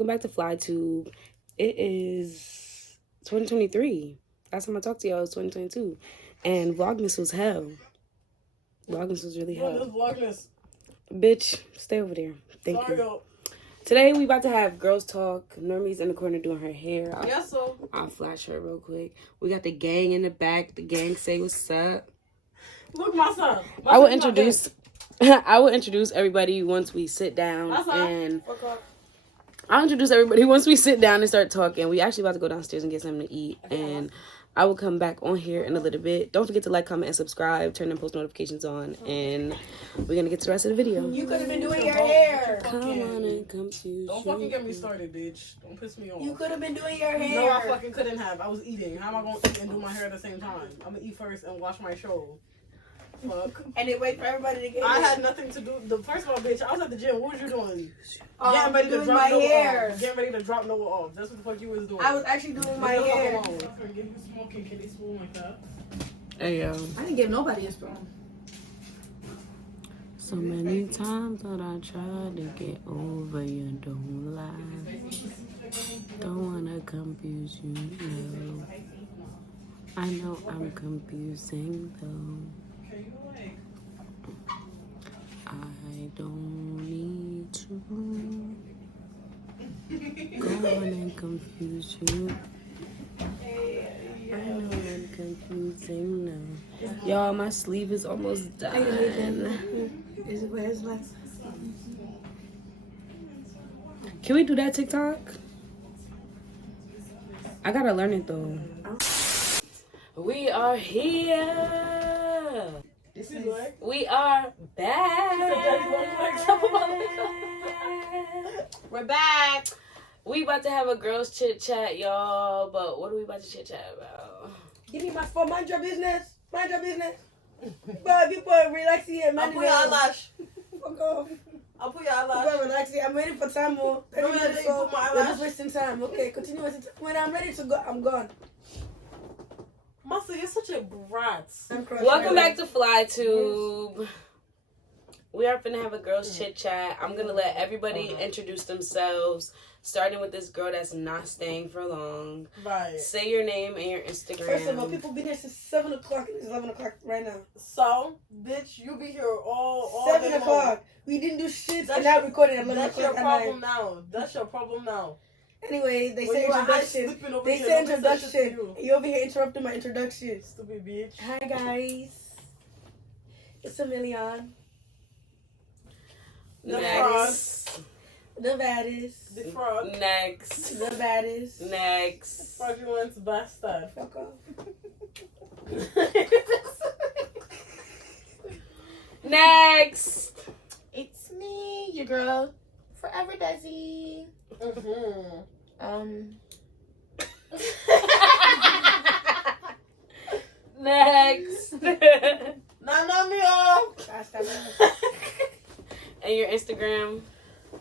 welcome back to FLYTUBE. It is 2023. Last time I talked to y'all was 2022. And Vlogmas was hell. Vlogmas was really hell. Vlogmas. Bitch, stay over there. Thank you. Today we about to have girls talk. Normie's in the corner doing her hair. I'll flash her real quick. We got the gang in the back. The gang say what's up. Look, my son. I will introduce everybody once we sit down. And I'll introduce everybody once we sit down and start talking. We actually about to go downstairs and get something to eat. And I will come back on here in a little bit. Don't forget to like, comment, and subscribe. Turn them post notifications on. And we're going to get to the rest of the video. You could have been doing your hair. Come on and come to Don't fucking get me started, bitch. Don't piss me off. You could have been doing your hair. No, I fucking couldn't have. I was eating. How am I going to eat and do my hair at the same time? I'm going to eat first and watch my show. Fuck. And then wait for everybody to get I had nothing to do. First of all, bitch, I was at the gym. What was you doing? Getting ready to drop my hair. Getting ready to drop Noah off. That's what the fuck you was doing. I was actually doing my hair. Give you smoking. Can they spoon like that? Hey, yo. I didn't give nobody a spoon. So many times that I tried to get over you, don't lie. Don't wanna confuse you, no. I know I'm confusing though. I don't need to go on and confuse you. I know I'm confusing now. Y'all, my sleeve is almost done. Is it where's my? Can we do that TikTok? I gotta learn it though. We are here. We are back. We're back. We about to have a girls chit chat, y'all. But what are we about to chit chat about? Give me my phone. Mind your business. Mind your business. But people relax here. I'll put your eyelash. Fuck off. I'll put your eyelash. People relax here. I'm waiting for time more. You're just wasting time. Okay, continue wasting time. When I'm ready to go, I'm gone. Masa, you're such a brat. Welcome back to FLYTUBE. We are finna have a girls chit chat. I'm gonna let everybody introduce themselves, starting with this girl that's not staying for long. Right. Say your name and your Instagram. First of all, people been here since 7 o'clock and it's 11 o'clock right now. So, bitch, you be here all 7 o'clock. We didn't do shit and now recording at 11 o'clock. That's your problem now. That's your problem now. Anyway, they say introduction. They say introduction. You over here interrupting my introduction. Stupid bitch. Hi guys. It's a million. Next. The baddest. The frog. Next. The baddest. Next. Fraudulent bastard. Fuck off. Next. It's me, your girl, Forever Desi. Next. Normie. And your Instagram?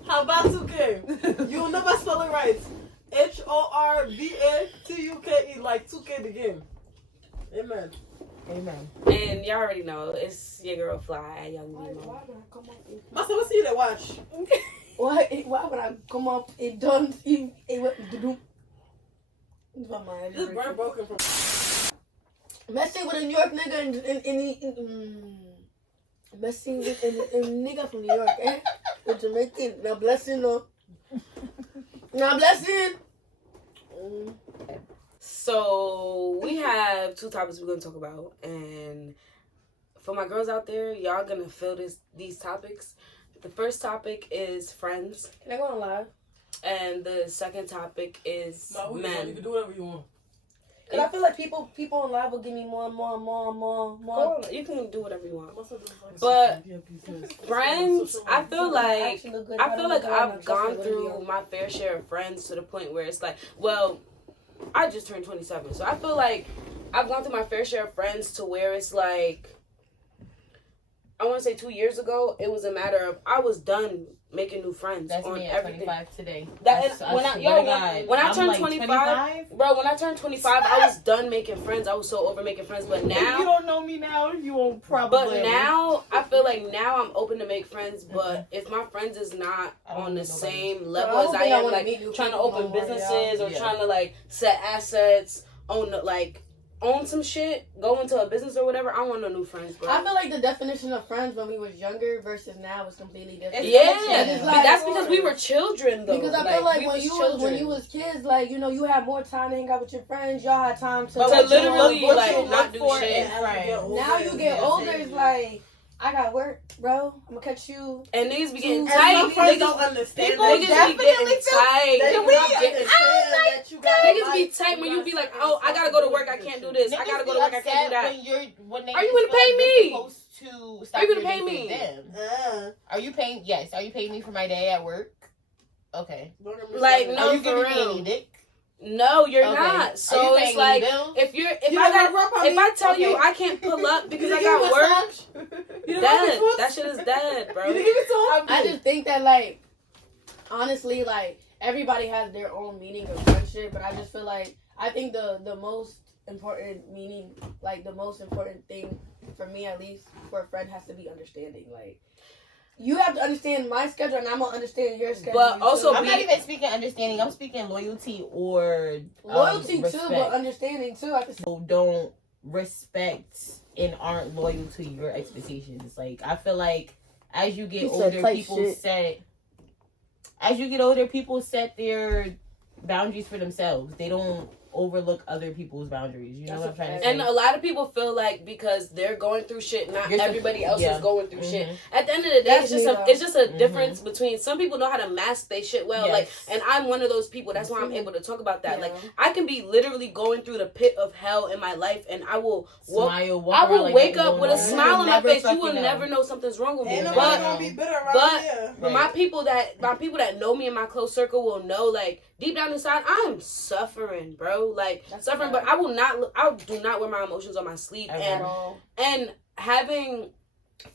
How about 2K? You'll never spell it right. HORBATUKE, like 2K the game. Amen. And y'all already know, it's your girl Fly, Young Nemo. Master, what's you to watch? Why would I come up? It don't. It what to do? This burn broken from. Messing with a New York nigga messing with a nigga from New York, eh? With Jamaican. Now blessing, no. Now blessing. So we have two topics we're gonna talk about, and for my girls out there, y'all gonna feel these topics. The first topic is friends. Can I go on live? And the second topic is men. You can do whatever you want. Cause I feel like people on live will give me more. You can do whatever you want. But friends, I feel like I've gone through my fair share of friends to the point where it's like, well, I just turned 27, so I feel like I've gone through my fair share of friends to where it's like, I want to say 2 years ago, it was a matter of I was done making new friends. That's on me at everything. 25 today. When I turned 25, bro, when I turned 25, I was done making friends. I was so over making friends. But now, if you don't know me now, you won't probably. But now, I feel like now I'm open to make friends. But if my friends is not on the same level as I am, like trying to open businesses or trying to like set assets, own some shit, go into a business or whatever, I don't want no new friends, bro. I feel like the definition of friends when we was younger versus now is completely different. Yeah, but that's because we were children, though. Because I feel like when you was kids, like, you know, you had more time to hang out with your friends. Y'all had time to literally like not do shit. Now you get older, it's like, I got work, bro. I'm gonna catch you. And niggas be getting tight. Niggas don't understand. Niggas be getting tight. Niggas be tight when you be like, oh, I gotta go to work. I can't do this. I gotta go to work. I can't do that. Are you gonna pay me? Are you gonna pay me? Are you paying? Yes. Are you paying me for my day at work? Okay. Like, no, are you giving for me real. any dick? No, you're not. So it's like if I tell you I can't pull up because I got work, dead. That shit is dead, bro. I just think that, like, honestly, like, everybody has their own meaning of friendship, but I just feel like I think the most important meaning, like the most important thing for me, at least, for a friend has to be understanding. Like, you have to understand my schedule, and I'm gonna understand your schedule. But also, I'm not even speaking understanding. I'm speaking loyalty or loyalty respect. too, but understanding too. People don't respect and aren't loyal to your expectations. Like, I feel like as you get older, people set their boundaries for themselves. They don't overlook other people's boundaries. You know what I'm trying to say? And a lot of people feel like because they're going through shit, not everybody else is going through shit. At the end of the day, it's just a difference between some people know how to mask their shit well. Like, and I'm one of those people. That's why I'm able to talk about that. Like, I can be literally going through the pit of hell in my life, and I will wake up with a smile on my face. You will never know something's wrong with me. But my people that know me in my close circle will know, like, deep down inside, I'm suffering, bro. Like, suffering, but I do not wear my emotions on my sleeve. And having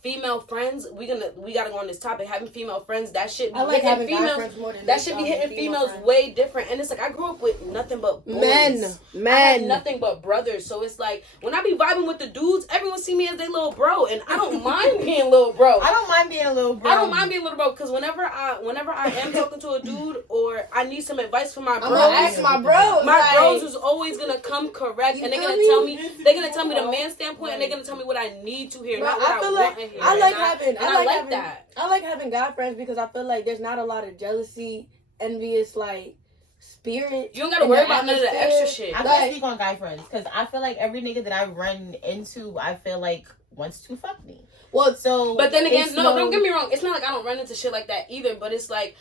female friends, we gotta go on this topic. Having female friends, that shit be hitting females. That should be hitting females way different. And it's like, I grew up with nothing but boys. Men. I had nothing but brothers. So it's like, when I be vibing with the dudes, everyone see me as their little bro, and I don't mind being little bro. I don't mind being a little bro. I don't mind being a little bro, because whenever I am talking to a dude or I need some advice from my bros, my bros is always gonna come correct, and they're gonna tell me the man standpoint, and they're gonna tell me what I need to hear, not what I want to hear. I like that. I like having guy friends because I feel like there's not a lot of jealousy, envious, like, spirit. You don't gotta worry about none of the extra shit. I can't speak on guy friends because I feel like every nigga that I run into, I feel like wants to fuck me. Well, but then again, don't get me wrong. It's not like I don't run into shit like that either. But it's like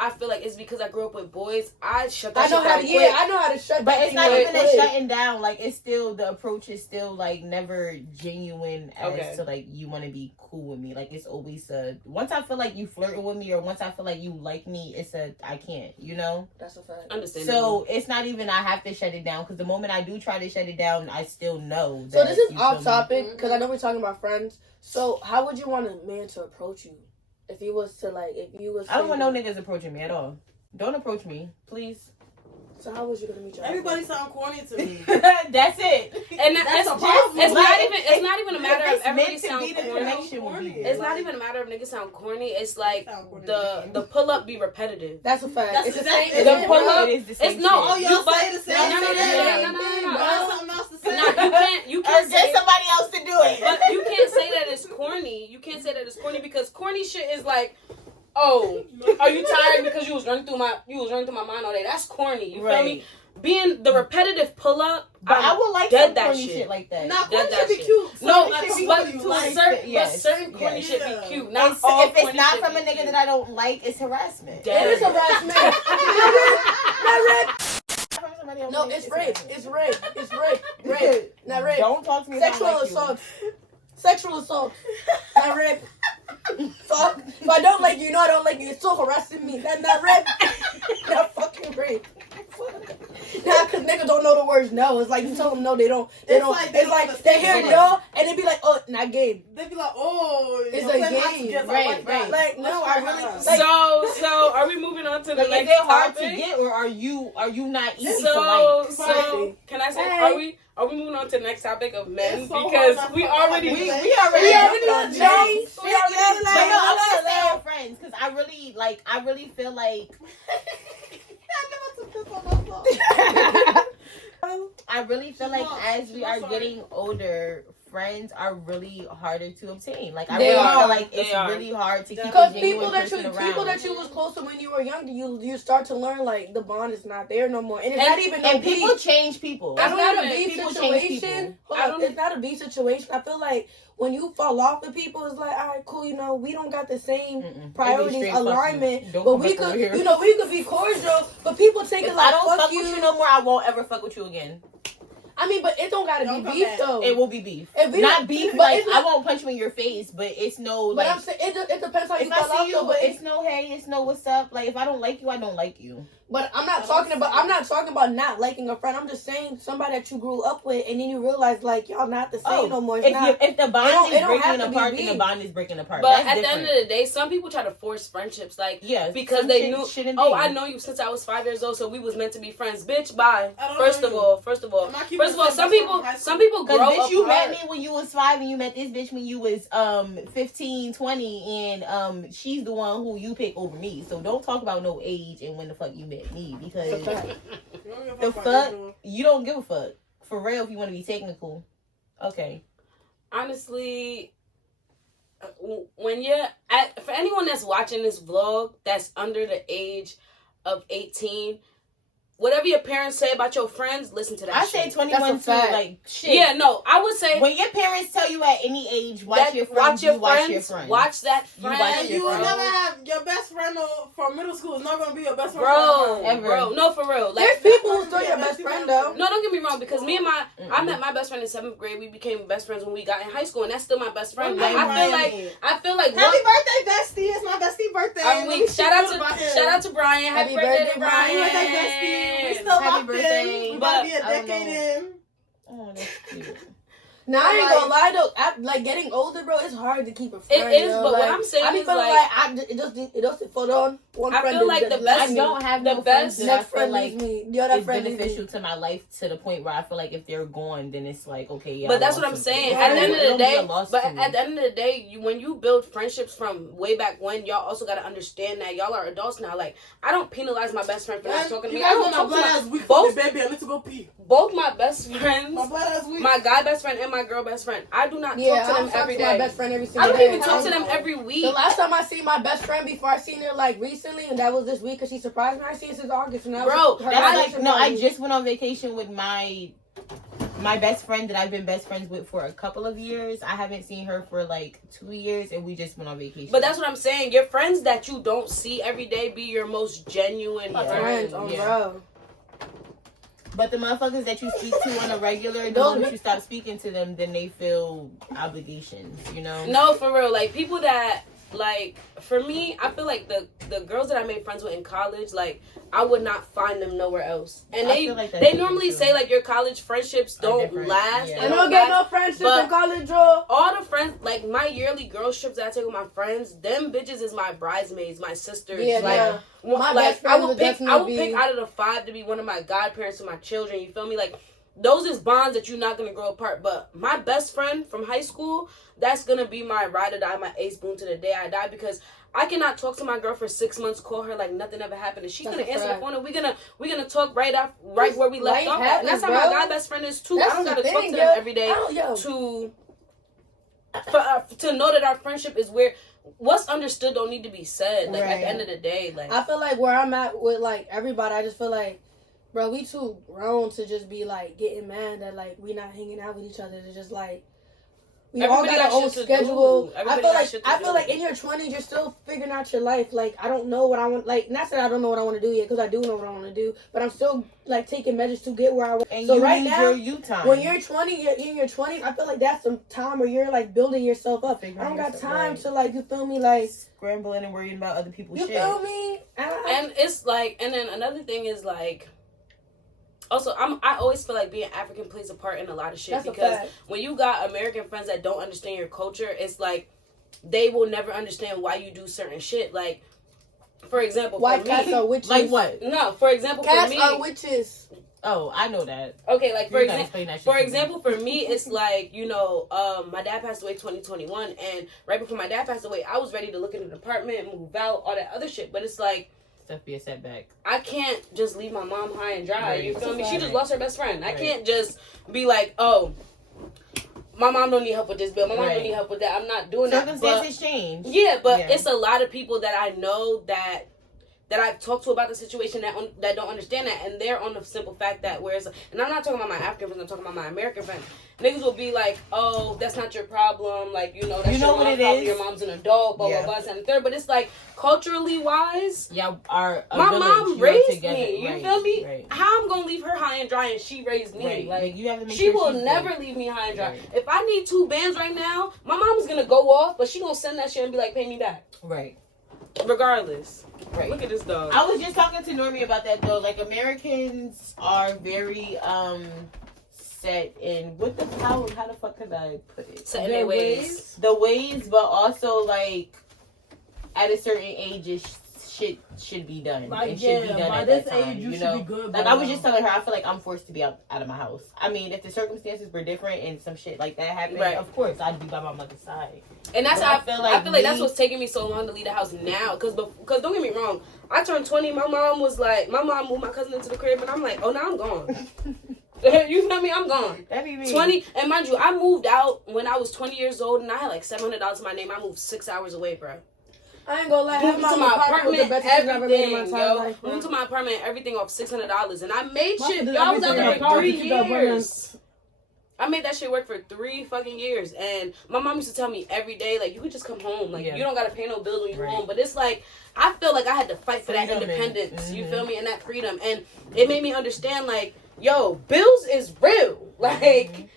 I feel like it's because I grew up with boys. I shut that shit down quick. I know how to shut. But it's not even a shutting down. Like, it's still, the approach is still like never genuine as to like you want to be cool with me. Like, it's always once I feel like you flirting with me or once I feel like you like me, it's I can't. You know. That's a fact. Understandable. So it's not even I have to shut it down because the moment I do try to shut it down, I still know. So this is off topic because I know we're talking about friends. So how would you want a man to approach you? If you was to, like, I don't want no niggas approaching me at all. Don't approach me, please. So how was you gonna meet your Everybody sound corny to me. That's it. And that's a problem. It's not even a matter of everybody sound corny. It's not even a matter of niggas sound corny. It's like the pull up be repetitive. That's a fact. That's it's exactly the pull up. It's no. Y'all say the same thing. No. Something else to say. You can't get somebody else to do it. But you can't say that it's corny. You can't say that it's corny because corny shit is like, oh, are you tired because you was running through my mind all day? That's corny. You feel me? Being the repetitive pull up, but I would like some corny shit like that. Not corny should be cute. No, but certain corny shit be cute. Not all if it's not from a nigga that I don't like, it's harassment. It is harassment. No, it's rape. It's rape. It's rape. Rape. Not rape. Don't talk to me Sexual about assault. Sexual assault. Not rape. Fuck. If I don't like you, I don't like you. You're still harassing me. That's not rape. Not fucking rape. Fuck. Nah, cause niggas don't know the words no. It's like you tell them no, they don't. It's like they hear no, and they be like, oh, not game. They be like, oh, it's a game, right? Like no, I really. Like, so are we moving on to the like, next is it hard topic? to get, or are you not easy to like? So can I say, are we moving on to the next topic of men? So because we already know Jay. I want to stay on friends because I really feel like. I really feel like as we are getting older, friends are really harder to obtain. Like I really feel like it's really hard to keep because a people genuine that you was close to when you were younger, you start to learn like the bond is not there no more, and it's not even. And people change people. It's not a beef situation. It's not a beef situation. I feel like when you fall off with people, it's like, all right, cool, we don't got the same priorities, alignment, but we could, we could be cordial, but people take it like, I don't fuck with you no more, I won't ever fuck with you again. I mean, but it don't gotta be beef though. It will be beef. Not beef, but like, I won't punch you in your face, but it's no like. But I'm saying it depends how you fall off though. But it's no hey, it's no what's up. Like if I don't like you, I don't like you. But I'm not talking about not liking a friend. I'm just saying somebody that you grew up with, and then you realize like y'all not the same no more. If the bond is breaking apart, then the bond is breaking apart. But at the end of the day, some people try to force friendships, like because they knew. Oh, I know you since I was 5 years old, so we was meant to be friends. Bitch, bye. First of all, some people grow up. Bitch, you met me when you was 5, and you met this bitch when you was 15, 20, and she's the one who you pick over me. So don't talk about no age and when the fuck you met me, because the fuck you don't give a fuck for real. If you want to be technical, okay. Honestly, when for anyone that's watching this vlog that's under the age of 18, whatever your parents say about your friends, listen to that. I say 21 too, like shit. Yeah, no, I would say when your parents tell you at any age, watch your friends. Watch that friend. You will never have your best friend from middle school is not gonna be your best friend bro. No, for real. Like, there's people who's still your best friend though. No, don't get me wrong, because me and I met my best friend in 7th grade. We became best friends when we got in high school, and that's still my best friend. Like, I feel like happy birthday, bestie! It's my bestie birthday. Shout out to Brian. Happy birthday, Brian. Happy birthday, bestie. We still happy birthday. We about to be a decade in. Oh, that's cute. Now I ain't gonna lie though, like getting older, bro, it's hard to keep a friend. It is, but what I'm saying is it doesn't fall on one friend. I feel like the best. I don't have the no best. Next friend like me. The other friend is beneficial to my life to the point where I feel like if they're gone, then it's like okay, yeah. But that's what I'm saying. At the end of the day, when you build friendships from way back when, y'all also gotta understand that y'all are adults now. Like I don't penalize my best friend for not talking to me. I don't talk to my both. Baby, I need to go pee. Both my best friends, my guy best friend and my girl best friend. I do not talk to them every day. My best friend every single day. I don't even talk to them every week. The last time I seen my best friend before I seen her like recently, and that was this week because she surprised me. I seen her since August. And I just went on vacation with my best friend that I've been best friends with for a couple of years. I haven't seen her for like 2 years, and we just went on vacation. But that's what I'm saying. Your friends that you don't see every day be your most genuine friends. Bro. But the motherfuckers that you speak to on a regular, the moment you stop speaking to them, then they feel obligations, you know? No, for real. Like, people that, like, for me, I feel like the girls that I made friends with in college, like, I would not find them nowhere else. And they normally say, like, your college friendships don't last. Yeah. I don't get no friendships in college, bro. All the friends, like, my yearly girl trips that I take with my friends, them bitches is my bridesmaids, my sisters. Yeah, like, my best friend I would pick out of the 5 to be one of my godparents to my children. You feel me? Like, those is bonds that you're not gonna grow apart. But my best friend from high school, that's gonna be my ride or die, my ace boon to the day I die, because I cannot talk to my girl for 6 months, call her like nothing ever happened, and she's gonna answer the phone, and we're gonna talk right where we left off at. And that's how my guy best friend is too. I don't gotta talk to them every day to know that our friendship is where what's understood don't need to be said. Like at the end of the day, like I feel like where I'm at with like everybody, I just feel like, bro, we too grown to just be like getting mad that like we not hanging out with each other. To just like we all got our own schedule. I feel like in your 20s you're still figuring out your life. Like I don't know what I want. Like not that I don't know what I want to do yet, because I do know what I want to do. But I'm still like taking measures to get where I want. And so you right now, when you're 20, you're in your 20s. I feel like that's some time where you're like building yourself up. I don't got time to like, you feel me, like scrambling and worrying about other people's shit. You feel me? And it's like, and then another thing is like, Also, I always feel like being African plays a part in a lot of shit. That's because when you got American friends that don't understand your culture, it's like they will never understand why you do certain shit. Like, for example, why for cats me, are witches? Like what? No, for example, Cats for me, are witches. Oh, I know that. Okay, like for example, for me, it's like, you know, my dad passed away 2021, and right before my dad passed away, I was ready to look at an apartment, move out, all that other shit. But it's like, stuff be a setback. I can't just leave my mom high and dry. Right. You feel me? She just Right. lost her best friend. I Right. can't just be like, oh, my mom don't need help with this bill. My mom don't need help with that. I'm not doing that. Circumstances change. Yeah, but it's a lot of people that I know that I've talked to about the situation that don't understand that, and they're on the simple fact that and I'm not talking about my African friends, I'm talking about my American friends. Niggas will be like, oh, that's not your problem, like, you know, that's your mom's problem, your mom's an adult, blah, blah, blah, and the third. But it's like, culturally wise, our my mom raised me, you right, feel me? Right. How I'm gonna leave her high and dry and she raised me? Right. Like, you have to make she sure will she's never good. leave me high and dry. Right. If I need 2 bands right now, my mom's gonna go off, but she gonna send that shit and be like, pay me back. Right. Regardless. Right. Look at this dog. I was just talking to Normie about that though. Like, Americans are very set in how the fuck could I put it? Set in their ways. The ways, but also like at a certain age, shit should be done. Like, it should be done by at this that time, age, you should know? be good. Like, I was just telling her, I feel like I'm forced to be out of my house. I mean, if the circumstances were different and some shit like that happened, of course I'd be by my mother's side. And that's how I feel like that's what's taking me so long to leave the house now. Because don't get me wrong, I turned 20. My mom moved my cousin into the crib, and I'm like, oh, now I'm gone. You feel me? I'm gone. 20, and mind you, I moved out when I was 20 years old, and I had like $700 in my name. I moved 6 hours away, bro. I ain't gonna lie. Moved to my apartment, everything, yo. Moved Moved to my apartment, everything off $600, and I made shit. Mom, I was out there for 3 years. I made that shit work for 3 fucking years, and my mom used to tell me every day, like, you could just come home, like, you don't gotta pay no bills when you're home. But it's like, I feel like I had to fight for that independence, you feel me, and that freedom, and it made me understand, like, yo, bills is real, like,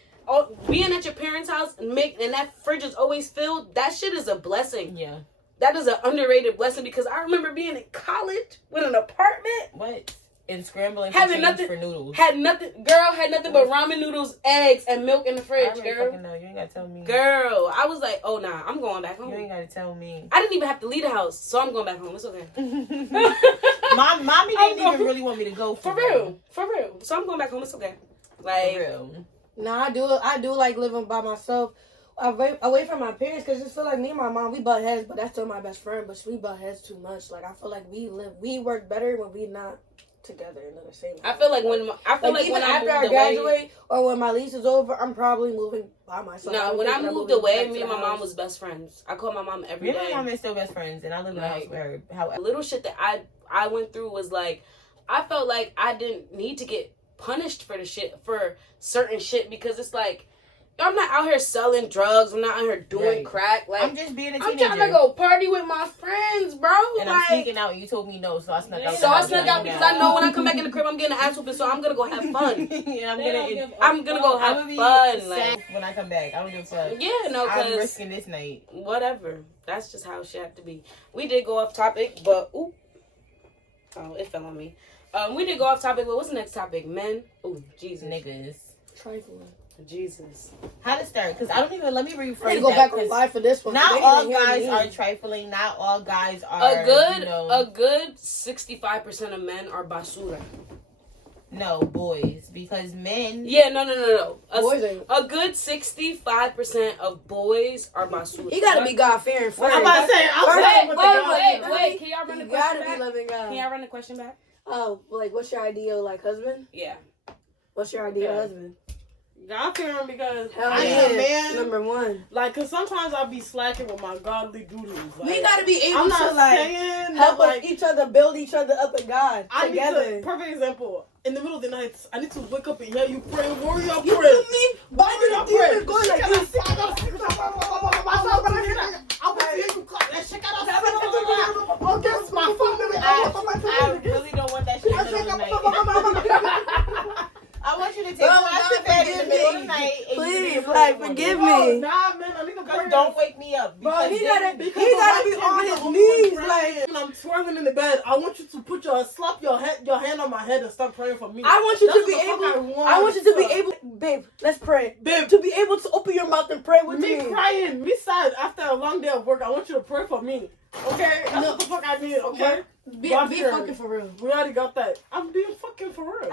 being at your parents' house and that fridge is always filled, that shit is a blessing. Yeah. That is an underrated blessing, because I remember being in college with an apartment. What? And scrambling having nothing for noodles. Had nothing but ramen noodles, eggs, and milk in the fridge, girl. No, you ain't gotta tell me. Girl, I was like, oh nah, I'm going back home. You ain't gotta tell me. I didn't even have to leave the house, so I'm going back home. It's okay. Mommy didn't even really want me to go for real. So I'm going back home. It's okay. Like, for real. Nah, I do like living by myself. Away from my parents, because I just feel like me and my mom, we butt heads, but that's still my best friend, but we butt heads too much. Like, I feel like we work better when we not together in the same house. I feel like when even after I graduate or when my lease is over, I'm probably moving by myself. No, when I moved away, me and my mom was best friends. I called my mom every day. Me and my mom is still best friends, and I live in a house with her. However, little shit that I went through was like, I felt like I didn't need to get punished for certain shit, because it's like, I'm not out here selling drugs. I'm not out here doing crack. Like, I'm just being a teenager. I'm trying to go party with my friends, bro. And I'm sneaking out, and you told me no, so I snuck out. So I snuck out because I know when I come back in the crib, I'm getting an ass whooping, so I'm gonna go have fun. And I'm gonna go have fun. Like, when I come back, I don't give a fuck. Yeah, no, I'm risking this night. Whatever. That's just how shit have to be. We did go off topic, but it fell on me. We did go off topic, but what's the next topic? Men? Ooh, Jesus. Niggas. Trifling. Jesus. How to start? Because I don't even, let me rephrase go back on live for this one. Not all guys are trifling. Not all guys are, a good 65% of men are basura. No, boys. Because men... Yeah, no. Boys ain't. A good 65% of boys are basura. He gotta be God-fearing first. I'm about to say, wait. Can y'all run the question back? Be loving God. Can y'all run the question back? Oh, like, what's your ideal, like, husband? Yeah. What's your ideal husband? God fearing, because I am a man. Number one. Like, cause sometimes I'll be slacking with my godly duties. Like, we gotta be able I'm not to, like, saying help that, each other, build each other up in God together. Perfect example. In the middle of the night, I need to wake up and hear you pray, warrior You prayer. feel me? Bible Warrior demon prayer. going like this. I really don't want that shit in the middle of the night. I want you to take me out to bed in the middle of the night. Please, like, forgive me. Nah, man, I need to Don't wake me up. Bro, he gotta be on his knees, like, when I'm twirling in the bed, I want you to slap your hand on my head and start praying for me. I want you to be able, babe, let's pray. Babe, to be able to open your mouth and pray with me. Me crying, me sad after a long day of work, I want you to pray for me. Okay? That's what the fuck I need, okay? Be fucking for real. We already got that. I'm being fucking for real.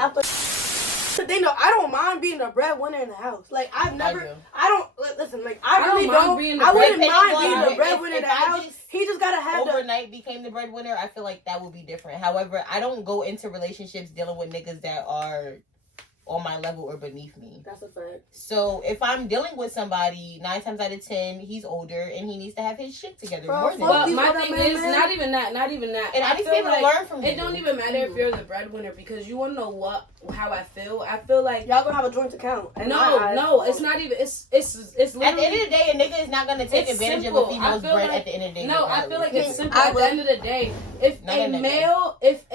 They know I don't mind being a breadwinner in the house. Like I really don't. I wouldn't mind being the breadwinner in the house. He just gotta have overnight became the breadwinner. I feel like that would be different. However, I don't go into relationships dealing with niggas that are on my level or beneath me. That's a fact. So if I'm dealing with somebody, 9 times out of 10, he's older and he needs to have his shit together. But my thing is not even that. And I need to be able to learn from it. Don't even matter if you're the breadwinner because you want to know how I feel. I feel like y'all gonna have a joint account. No, it's not even. It's literally. At the end of the day, a nigga is not gonna take advantage of a female's bread at the end of the day. No, I feel like it's simple. At the end of the day, if a male, let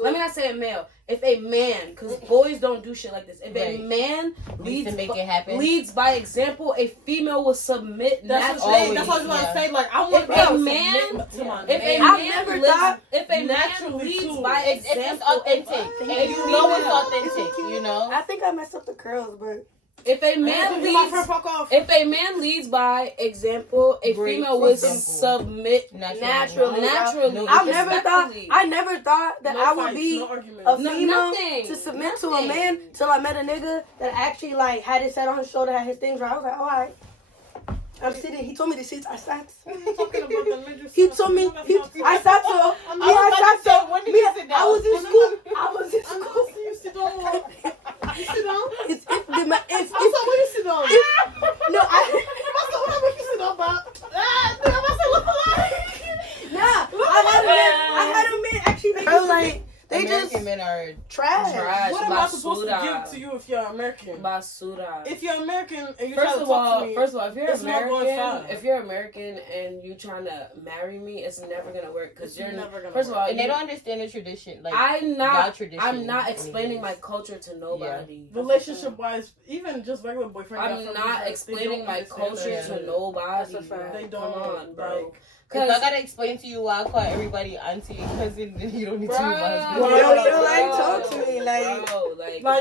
me not say a male. If a man, because boys don't do shit like this. If a man leads by example, a female will submit naturally. That's what I was gonna say. Like I want if a man leads by example, it's authentic. And you know it's authentic. You know. I think I messed up the curls, but. If a man leads by example, a female will submit naturally. I never thought that I would be a female to submit to a man till I met a nigga that actually like had his head on his shoulder, had his things right. I was like, all right. I'm sitting. He told me to sit. I sat. He told me. I sat. So when did you sit down? I was in school. You sit down. You sit down. If when you sit down. No, I had a man actually make me like. American men are trash. What am I supposed to give to you if you're American? Basura. If you're American and you first of all, if you're if American and you trying to marry me, it's never gonna work because you're never gonna. First of all, and they don't understand the tradition. Like I'm not explaining my culture to nobody. Yeah. Relationship wise, even just regular boyfriend. I'm not explaining my culture to nobody. They don't. Come on, bro. If I gotta explain to you why I call everybody auntie and cousin, then you don't need to be my husband. You don't like talk to me, like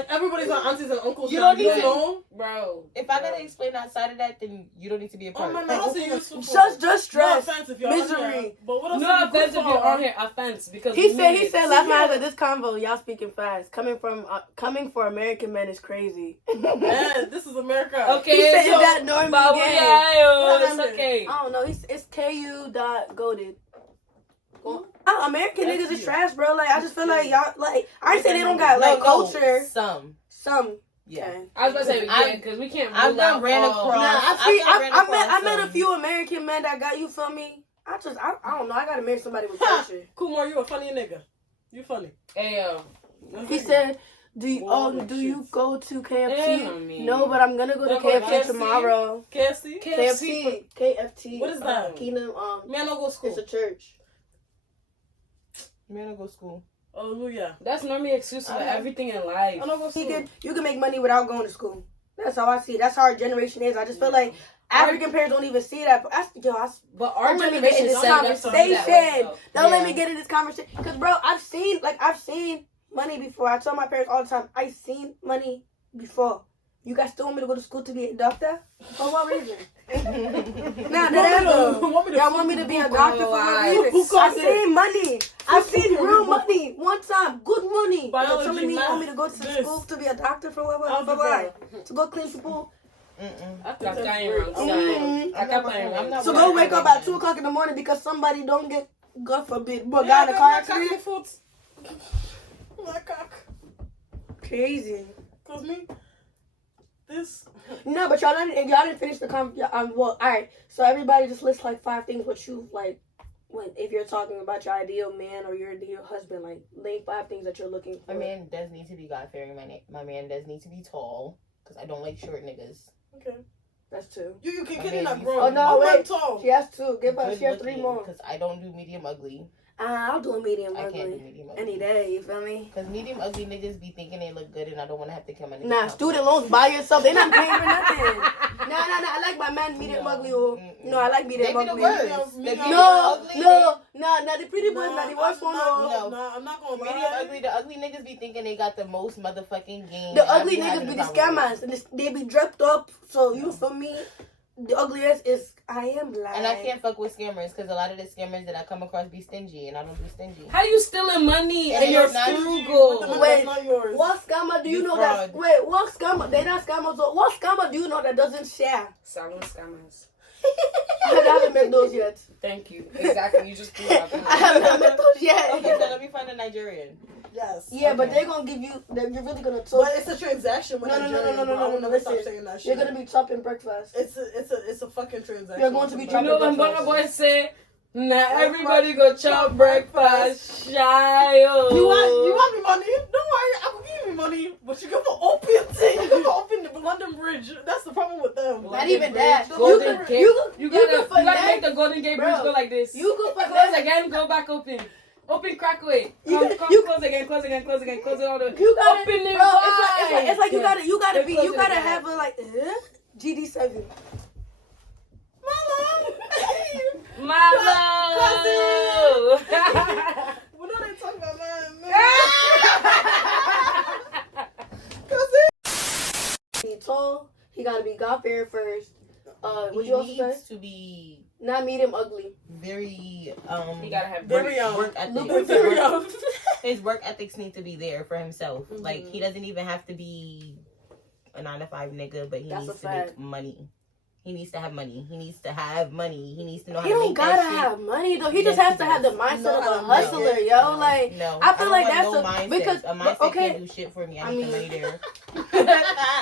everybody's our aunties and uncles. You don't need to know, bro. If I gotta explain outside of that, then you don't need to be a part. Oh my God, just stress, misery. But what else? No offense if you're on here. Offense because he said last night after this convo, y'all speaking fast. Coming for American men is crazy. Man, this is America. Okay, he said that Normie gang. It's okay. I don't know. It's KU.goated. American niggas is trash, bro. Like I just feel like y'all like I ain't say they don't got like culture. Some. Yeah. Okay. I was about to say because we can't. I've not ran across. I met a few American men that got, you feel me? I don't know. I gotta marry somebody with culture. Kumar, you a funny nigga. You funny. Hey yo. He said, do you go to KFC? No, but I'm gonna go to KFC tomorrow. KFC. What is that? Kingdom. Man, don't go to school. It's a church. Man, don't go to school. Oh yeah. That's normally excuse for everything in life. You can make money without going to school. That's how I see it. That's how our generation is. I just feel like African parents don't even see that. But our generation is conversation. Don't let me get in this conversation. Because, bro, I've seen money before. I tell my parents all the time, I've seen money before. You guys still want me to go to school to be a doctor? For what reason? Y'all want me to be a doctor for what reason? I've seen money. I've seen real money. One time, good money. You're telling me you want me to go to school to be a doctor for what? For what? To go clean the pool? So go wake up at 2 o'clock in the morning because somebody don't get, God forbid, but got in a car accident? Crazy. Cause me, this. No, but y'all didn't finish the well, all right. So everybody just list like 5 things what you like. If you're talking about your ideal man or your ideal husband, like name 5 things that you're looking for. My man does need to be God-fearing. My man does need to be tall because I don't like short niggas. Okay. That's 2. You can get in that grown. Oh no, wait. Tall. She has 2. She has 3 more. Because I don't do medium ugly. I'll do a medium ugly. I can't do medium ugly. Any day, you feel me? Because medium ugly niggas be thinking they look good and I don't want to have to come in. Nah, student loans by yourself. They're not paying for nothing. I like my man medium ugly. No, I like medium ugly. No, the pretty boys, not the worst one. No, I'm not gonna medium ugly. The ugly niggas be thinking they got the most motherfucking game. The ugly niggas be the scammers, and they be dressed up. So you feel me? The ugliest is I am black. And I can't fuck with scammers because a lot of the scammers that I come across be stingy, and I don't do stingy. How you stealing money and you're frugal? Wait, not yours. What scammer do you know that? Wait, what scammer? They're not scammers. So what scammer do you know that doesn't share? Silent scammers. I haven't met those yet. Thank you. Exactly. You just threw it out there. I haven't met those yet. Okay, so let me find a Nigerian. Yes. Yeah, okay. But they're gonna give you. You're really gonna talk. But it's a transaction. With No. Listen, saying that shit. You're gonna be chopping breakfast. It's a fucking transaction. You're going to be chopping. You know what my boy say? Now everybody go chop breakfast, child. You want me money? Don't worry, I will give you money. But you gotta open thing. You gotta open the London Bridge. That's the problem with them. Not even that. Golden Gate. You gotta make the Golden Gate Bridge go like this. You go for close again, go back open. Open, crack away. Come, close again, close it all the way. You gotta, open it, bro. wide. It's like you gotta have a like GD7. Mama. What are they talking about, man? He tall. He gotta be God-fearing first. What He you also needs say? to be Not medium ugly. very He gotta have work ethics. His work ethics need to be there for himself. Mm-hmm. Like he doesn't even have to be a 9-to-5 nigga, but he needs to make money. He needs to have money. He needs to have money. He needs to know how to make that shit. He don't gotta have money though. He just has to have the mindset of a hustler, yo. No, like no, I feel like that's mindset. because a mindset can't do shit for me. I need the money there.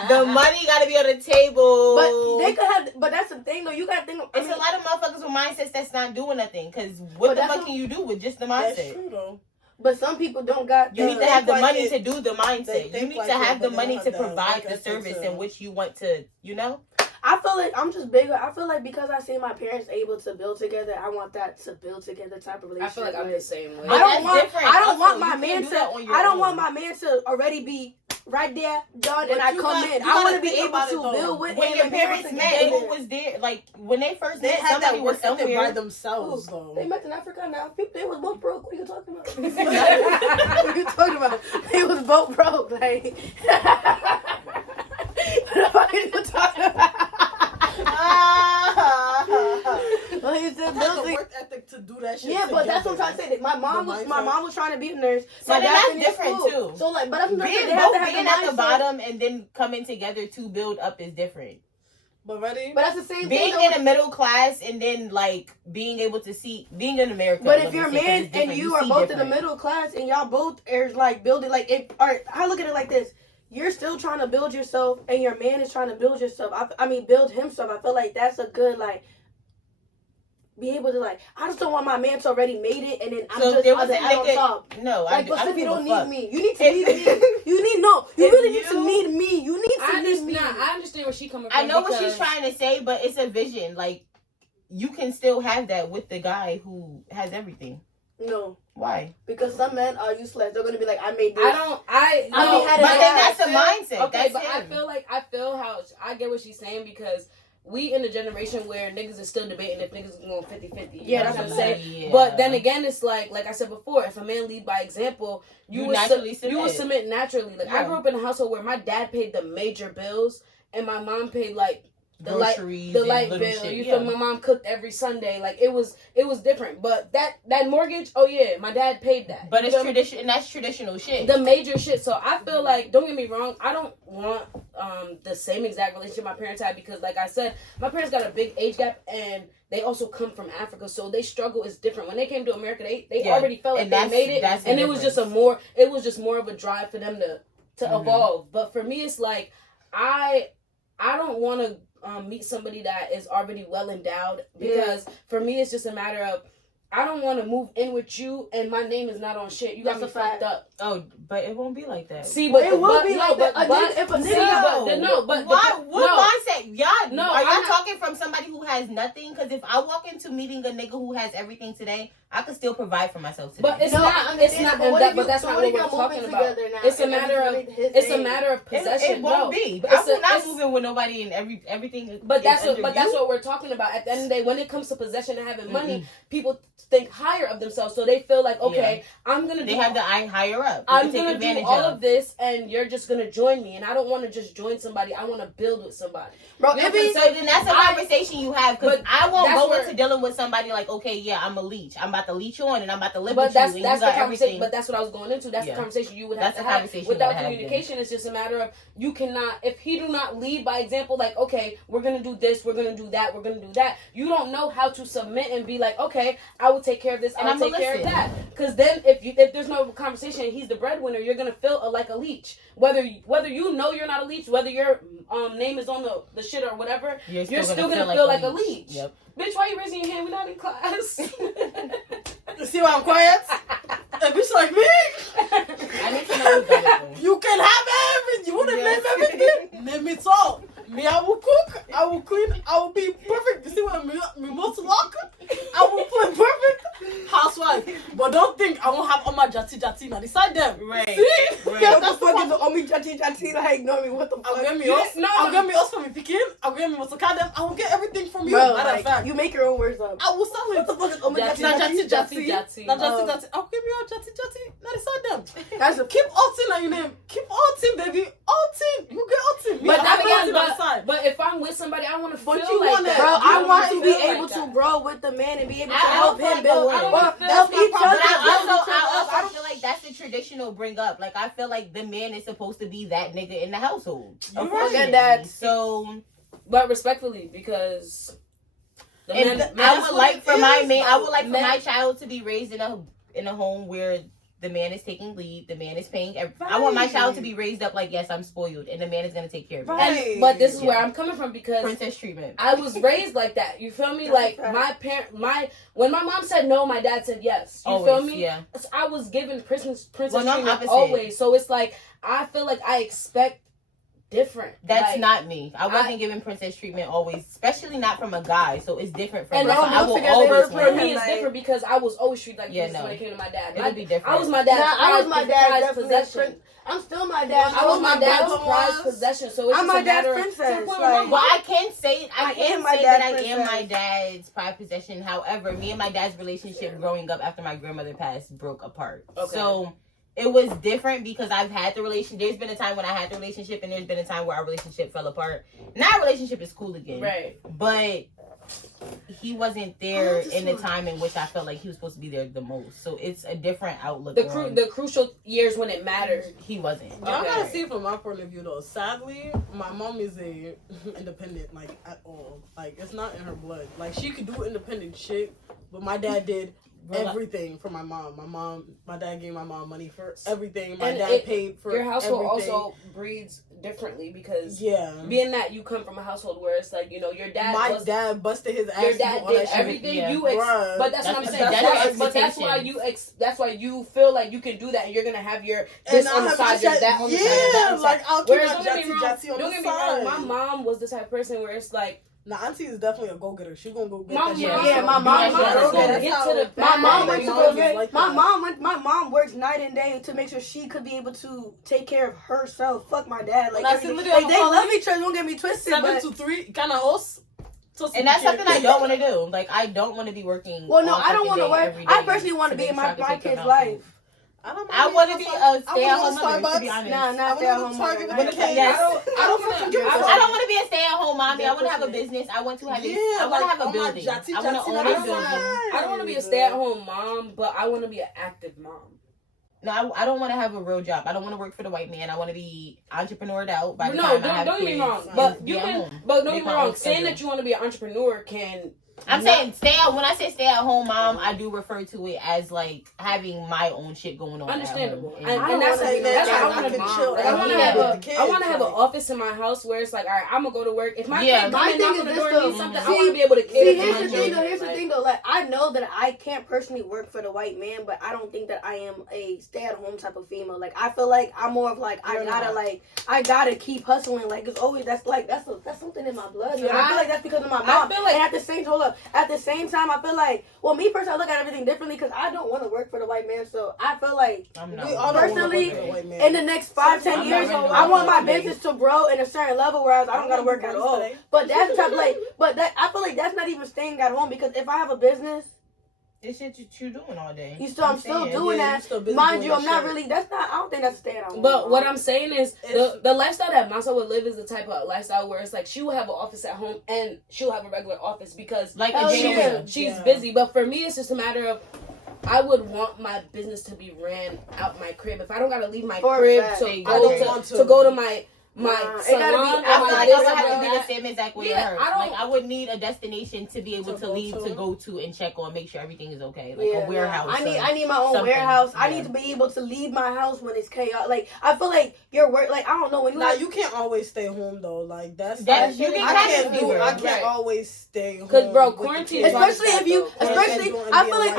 The money gotta be on the table. But they could have. But that's the thing though. You gotta think. It's a lot of motherfuckers with mindsets that's not doing nothing. Cause what the fuck can you do with just the mindset? That's true though. But some people don't got. You need to have the money to do the mindset. You need to have the money to provide the service in which you want to. You know. I feel like I'm just bigger. I feel like because I see my parents able to build together, I want that to build together type of relationship. I feel like I'm the same way. I don't want my man to already be right there, done, and I come in. I want to be able to build with him. When your parents met, who was there? Like when they first met, somebody was somewhere by themselves. Though they met in Africa now. They was both broke. What are you talking about? What are you talking about? They was both broke. Like what are you talking about? Well, he said the work ethic to do that shit. Yeah, but that's what I'm trying to say. My mom was trying to be a nurse. So that's different too. So like, but that's what I'm saying. Being at the bottom and then coming together to build up is different. But that's the same being thing. Being in the middle class and then like being able to see being in America. But if you're man and you are both in the middle class and y'all both are like building like if I look at it like this. You're still trying to build yourself, and your man is trying to build yourself. I mean, build himself. I feel like that's a good like. Be able to like. I just don't want my man to already made it, and then I'm just on top. No, like, but if you don't need me, you need to need me. You really need to need me. You need to need me. I understand where she's coming from. I know what she's trying to say, but it's a vision. Like you can still have that with the guy who has everything. No. Why? Because some men are useless. They're gonna be like, I made this. But then that's a mindset. Okay, but I feel how I get what she's saying because we in a generation where niggas is still debating if niggas is going 50-50. Yeah, that's what I'm saying. Yeah. But then again, it's like I said before, if a man lead by example, you would submit naturally. Like I grew up in a household where my dad paid the major bills and my mom paid like the light bill. Shit. You feel my mom cooked every Sunday. Like it was different. But that mortgage, oh yeah, my dad paid that. But it's tradition, and that's traditional shit. The major shit. So I feel like, don't get me wrong, I don't want the same exact relationship my parents had because, like I said, my parents got a big age gap and they also come from Africa, so they struggle is different. When they came to America, they already felt like they made it, and it was just more of a drive for them to evolve. But for me, it's like I don't want to meet somebody that is already well endowed because for me it's just a matter of I don't want to move in with you and my name is not on shit. You got me fucked up. Oh, but it won't be like that. See, but it will be like that. If a nigga, what mindset? Y'all, are y'all talking from somebody who has nothing, because if I walk into meeting a nigga who has everything today, I could still provide for myself today. But it's not. But that's not what we're talking about. It's a matter of possession. It won't be. I will not move in with nobody and everything. But that's what we're talking about. At the end of the day, when it comes to possession and having money, people think higher of themselves, so they feel like, okay, I'm gonna. They have the eye higher up. I'm gonna do all of this, and you're just gonna join me. And I don't want to just join somebody. I want to build with somebody. Bro, so then that's a conversation you have. Because I won't go into dealing with somebody like, okay, yeah, I'm a leech. I'm about to leech you on, and I'm about to live with you. That's the conversation. everything. But that's what I was going into. That's the conversation you would have to have. Without communication, it's just a matter of you cannot. If he do not lead by example, like, okay, we're gonna do this, we're gonna do that, we're gonna do that. You don't know how to submit and be like, okay, I will take care of this, I'll take care of that. Because then, if there's no conversation, and he's the breadwinner, you're gonna feel like a leech. Whether you know you're not a leech, whether your name is on the shit or whatever, you're still gonna feel like a leech. Yep. Bitch, why you raising your hand? We're not in class. You see why I'm quiet? A bitch like me. I need to know you can have everything. You want to name everything? Name it all. Me, I will cook. I will clean. I will be perfect. You see what me most lock? I will play perfect housewife. But don't think I won't have all my jati now. Decide them. Right. See? Right. Yeah, that's the fuck is all me jati like Normie. What the fuck? I'll get me us. I'll get me us from me picking. I'll get me what's them. I will get everything from you. Bro, like, you make your own words up. I will sell it. What the fuck is all me jati? Jati. I'll give you all jati. Now decide them. That's a keep Altin on your name. Keep Altin, baby. Altin. You get Altin. But if I'm with somebody, I want to feel you like want that. Bro, I want to be like able that. to grow with the man and be able to I help him build. That's my problem. I also feel like that's the traditional bring up. Like, I feel like the man is supposed to be that nigga in the household. That. So, but respectfully, because I would like for my child to be raised in a home where the man is taking lead. The man is paying everything. I want my child to be raised up like, yes, I'm spoiled, and the man is gonna take care of me. But this is where I'm coming from, because princess treatment. I was raised like that. You feel me? Like when my mom said no, my dad said yes. You feel me? Yeah. So I was given princess treatment always. So it's like I feel like I expect different. That's not me. I wasn't given princess treatment always, especially not from a guy. So it's different from me. For me, it's different because I was always treated like this when it came to my dad. It'll be different. I was my dad's possession. I'm still my dad. I was my dad's prized possession. So it's I'm just my a matter dad's princess. Well, I can't say I am my dad's prized possession. However, me and my dad's relationship growing up after my grandmother passed broke apart. Okay. So it was different because I've had the relationship. There's been a time when I had the relationship, and there's been a time where our relationship fell apart. Now our relationship is cool again. Right. But he wasn't there in the time in which I felt like he was supposed to be there the most. So it's a different outlook. The crucial years when it mattered, he wasn't. Y'all gotta see it from my point of view though. Sadly, my mom is a independent, like, at all. Like, it's not in her blood. Like, she could do independent shit, but my dad did everything for my mom. My dad gave my mom money for everything. My dad paid for your household. Everything. Also breeds differently because being that you come from a household where it's like, you know, your dad. My dad busted his ass. Your dad did everything but that's what I'm saying. That's why you feel like you can do that, and you're gonna have your this on the side, your that on the side, that on the side. I'll keep my jatty on the side. Don't get me wrong. My mom was the type of person where it's like. Nah, auntie is definitely a go-getter. She's gonna go get my that mom, shit. My mom works night and day to make sure she could be able to take care of herself. Fuck my dad. Like they love each other. Don't get me twisted. 7 to 3, kind of host. And that's something I don't want to do. Like, I don't want to be working. Well, no, I don't want to work. I personally want to be in my kid's life. I want to be a stay-at-home mother, to be honest. Not stay-at-home mother. I don't want to be a stay-at-home mommy. I want to have a business. I want to have a building. I want to own a building. I don't want to be a stay-at-home mom, but I want to be an active mom. No, I don't want to have a real job. I don't want to work for the white man. I want to be entrepreneured out. Don't get me wrong. But don't get me wrong. Saying that you want to be an entrepreneur can I'm saying stay out. When I say stay at home mom, I do refer to it as like having my own shit going on. Understandable. And And that's what I want to do. Like, I want to have an office in my house where it's like, all right, I'm gonna go to work. If my kid come in, knock on the door and need something, I want to be able to cater to my children. Here's the thing though. Like, I know that I can't personally work for the white man, but I don't think that I am a stay-at-home type of female. Like, I feel like I'm more of like I gotta keep hustling. Like, it's always that's something in my blood. You know? I feel like that's because of my mom. And at the same time, I feel like, well, me personally, I look at everything differently because I don't want to work for the white man. So I feel like personally, in the next 5-10 years, I want my business to grow in a certain level, whereas I don't gotta work at all. But that's tough. Like, I feel like that's not even staying at home because if I have a business. It's shit you're doing all day. I'm still doing that. Mind you, I'm not really. I don't think that's staying at home. But what I'm saying is, the lifestyle that Masa would live is the type of lifestyle where it's like she will have an office at home and she'll have a regular office because like she's busy. But for me, it's just a matter of I would want my business to be ran out my crib. If I don't gotta leave my crib to go to my salon, I would have to be the same exact way her. I would need a destination to be able to leave to go to and check on, make sure everything is okay. Like a warehouse. I need my own warehouse. I need to be able to leave my house when it's chaos. Like I feel like your work. Like I don't know when you. You can't always stay home though. Like I can't always stay home. Because bro, quarantine. Especially I feel like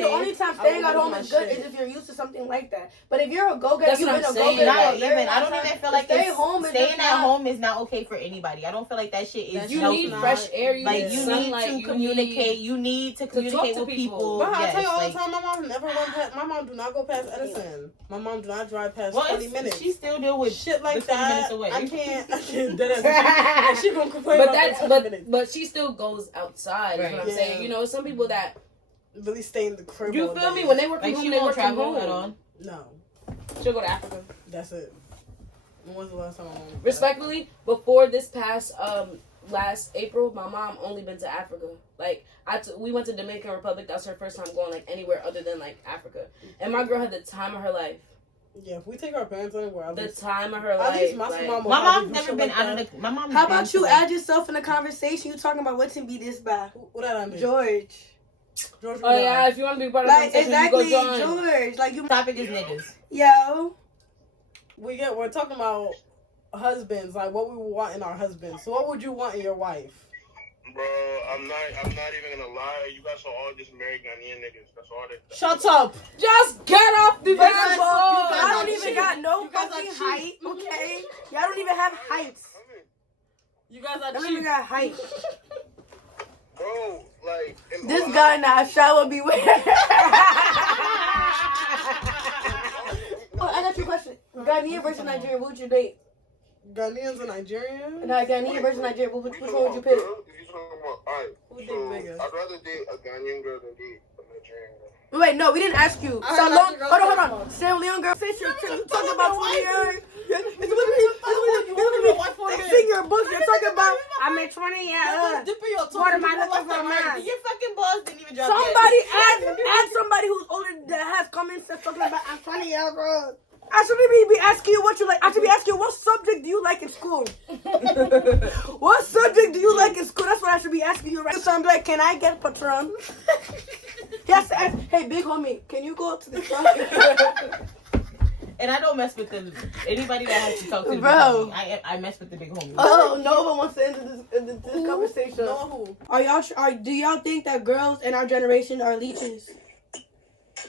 the only time staying at home is good is if you're used to something like that. But if you're a go-getter, you've been a go-getter. I don't even feel like staying at home is not okay for anybody. I don't feel like that shit is. You need fresh air. You need to communicate. You need to communicate with people. But I tell you all the time, my mom do not go past Edison. My mom do not drive past 20 minutes. She still deal with shit like that. I can't. She gonna complain but she still goes outside. Is what I'm saying. You know, some people that really stay in the crib. You feel me? When they work from home, they work from home at all. No. She'll go to Africa. That's it. When was the last time I went? Respectfully, before this past last April, my mom only been to Africa. Like we went to Dominican Republic. That's her first time going like anywhere other than like Africa. And my girl had the time of her life. Yeah, if we take our parents anywhere, the time of her life. My mom's never been out of the. My mom. How about you add yourself in the conversation? You talking about what to be this bad? What did I mean? George. Oh yeah, if you want to be part of the conversation, exactly, you go join. George. Like you. Topic is niggas. Yo. We're talking about husbands, like what we want in our husbands. So what would you want in your wife? Bro, I'm not even gonna lie. You guys are all just married Ghanaian niggas. That's all that. Shut up. Just get off the table. I don't even got no fucking height. Okay, y'all don't even have heights. You guys are cheap. Don't even got height. Bro, like this guy now shower beware. Oh, I got you a question. Ghanaian versus Nigerian, what would you date? Ghanaians and Nigerians? No, Ghanaian versus Nigerian, which one would you pick? Alright, I'd rather date a Ghanaian girl than date a Nigerian girl. Wait, no, we didn't ask you. Hold on. Sierra Leone girl, Fisher, you talking about 20 years? It's in your book. You're talking about, I'm at 20 years. What am I looking for, man? Your fucking balls didn't even drop. Somebody ask somebody who's older that has comments that's talking about, I'm 20 years old. I shouldn't be asking you what you like. I should be asking you what subject do you like in school? What subject do you like in school? That's what I should be asking you right now. So I'm like, can I get Patron? Yes, hey, big homie, can you go up to the front? And I don't mess with them. Anybody that has to talk to the bro. Big homie, I mess with the big homie. Oh, no one wants to end this conversation. No. Do y'all think that girls in our generation are leeches?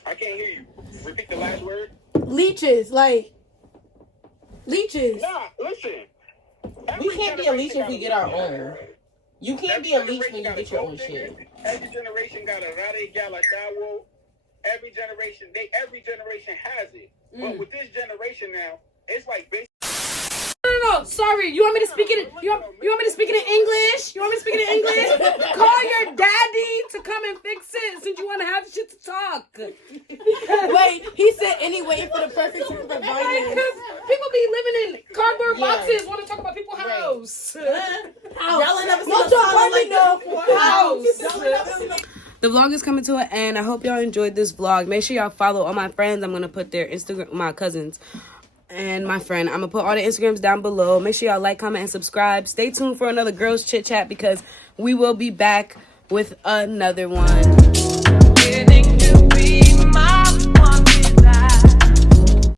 I can't hear you. Repeat the last word. Leeches, like leeches. Nah, listen. We can't be a leech if we get our own. You can't be a leech when you get your own shit. Every generation got a rade, got a dawo. Every generation has it. But with this generation now, it's like basically. No, sorry. You want me to speak it? You want me to speak it in English? You want me to speak it in English? Call your daddy to come and fix it since you want to have shit to talk. Wait, he said anyway for the perfect sense of because people be living in cardboard boxes. Want to talk about people's house? Y'all ain't never seen a house. The vlog is coming to an end. I hope y'all enjoyed this vlog. Make sure y'all follow all my friends. I'm gonna put their Instagram, my cousins. and my friend. I'm gonna put all the Instagrams down below. Make sure y'all like, comment, and subscribe. Stay tuned for another girls chit chat because we will be back with another one.